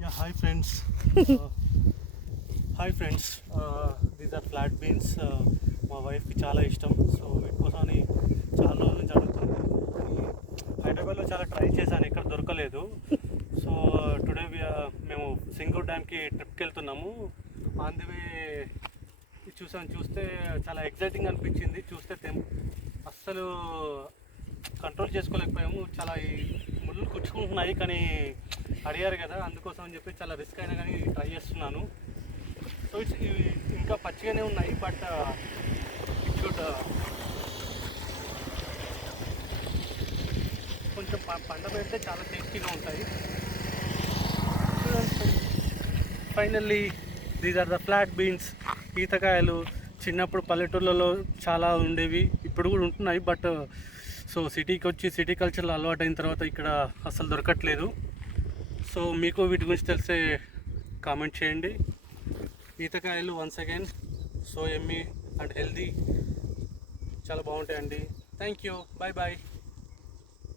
Yeah, hi friends. Hi friends. These are flat beans. మా వైఫ్కి చాలా ఇష్టం. సో వీటికోసమని చాలా రోజుల నుంచి అడుగుతుంది. కానీ హైదరాబాద్లో చాలా ట్రై చేశాను, ఎక్కడ దొరకలేదు. సో టుడే మేము సింగూర్ డ్యామ్కి ట్రిప్కి వెళ్తున్నాము. ఆన్ ది వే చూస్తే చాలా ఎగ్జైటింగ్ అనిపించింది. చూస్తే అస్సలు కంట్రోల్ చేసుకోలేకపోయాము. చాలా ఈ ముళ్ళు కుచ్చుకుంటున్నాయి, కానీ అడిగారు కదా, అందుకోసం అని చెప్పి చాలా రిస్క్ అయినా కానీ ట్రై చేస్తున్నాను. సో ఇవి ఇంకా పచ్చిగానే ఉన్నాయి, బట్ ఇట్ షుడ్ కొంచెం పండ పెడితే చాలా టేస్టీగా ఉంటాయి. Finally these are the flat beans. ఈతకాయలు చిన్నప్పుడు పల్లెటూళ్ళలో చాలా ఉండేవి, ఇప్పుడు కూడా ఉంటున్నాయి. బట్ సో సిటీకి వచ్చి సిటీ కల్చర్లో అలవాటు అయిన తర్వాత ఇక్కడ అసలు దొరకట్లేదు. సో మీకు వీటి గురించి తెలిసే కామెంట్ చేయండి. ఈతకాయలు once again so yummy and healthy, చాలా బాగుంటాయండి. Thank you, bye bye.